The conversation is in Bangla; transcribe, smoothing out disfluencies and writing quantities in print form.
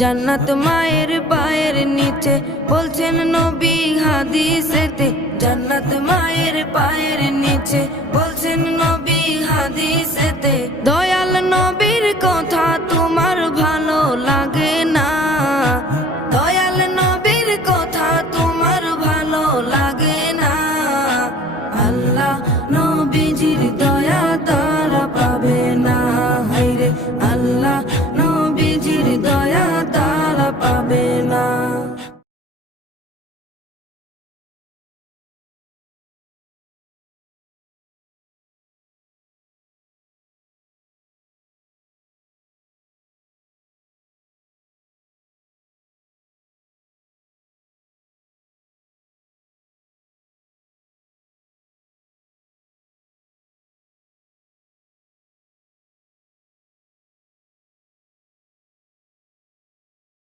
জান্নাত মায়ের পায়ের নিচে বলছেন নবী হাদিসেতে। জান্নাত মায়ের পায়ের নিচে বলছেন নবী হাদিসেতে। দয়াল নবীর কথা তোমার ভালো লাগে